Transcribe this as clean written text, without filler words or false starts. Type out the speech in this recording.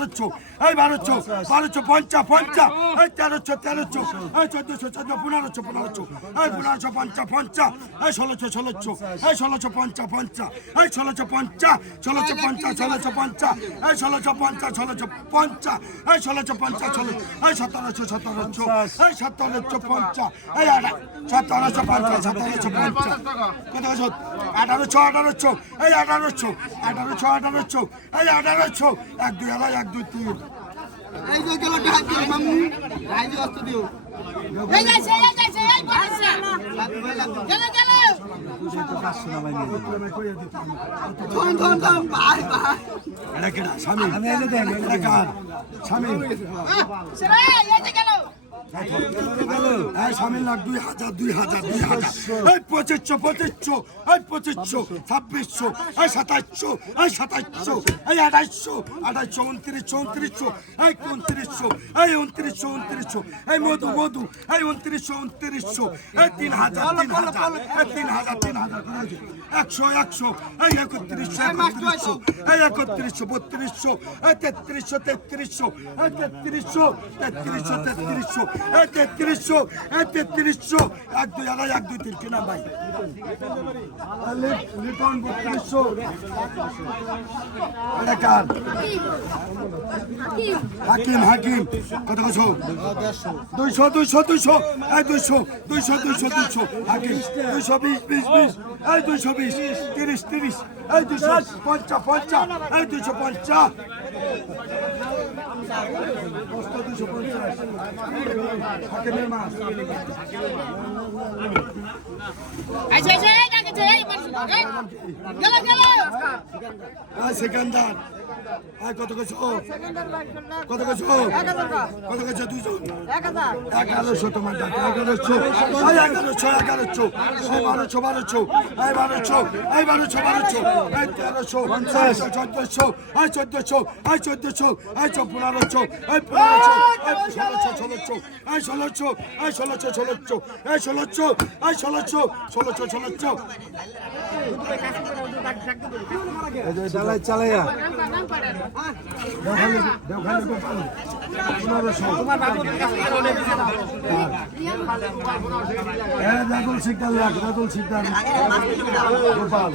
এই 1200 1200 50 50 এই 1300 1300 এই 1400 14 1500 1500 এই 1500 50 50 এই 1600 1600 এই 1600 50 50 এই 1600 50 1600 50 1600 50 এই 1600 50 1600 50 এই 1600 50 16 এই 1700 1700 এই 1700 50 এই 1700 50 1700 50 কত আছে 1800 1800 এই 1800 1800 1800 এই 1800 1 2 1 2 3 এই যে গেল হাত দিও মামু রাই যে অস্ত দিও এই যাইছে এই বলছে গেল গেল ধন ভাই ভাই এটা কেডা স্বামী আমি এনে দেন এটা কার স্বামী সেরা এই যে গেল এই স্বামী লাখ 2000 2000 2000 এই 2500 এই 2500 2600 এই 2700 এই 2700 এই 2800 2800 2900 এই 2900 এই 2900 এই মধু এই 2900 এই 3000 এই 3000 100 এই 3100 এই 3100 3200 এই 3300 এই 3300 এই 3300 1 2 1 2 3 কিনা ভাই লিটন 3200 এটা কার হাকিম কত কছো 200 এই 200 হাকিম 220 এই 220 30 এই 250 এই 250 হাকিমের মাছ এই যে ডাকছে এই মানুষ গেল গেল সেকেন্ডার কত কছো কত কছো 200 1100 তোমার টাকা 1100 এই 1200 এই 1300 এই 1300 1400 এই 1500 এই 1400 এই 1500 এই 1600 এই 1600 চালাইয়া রাতুল শিকদার গোপাল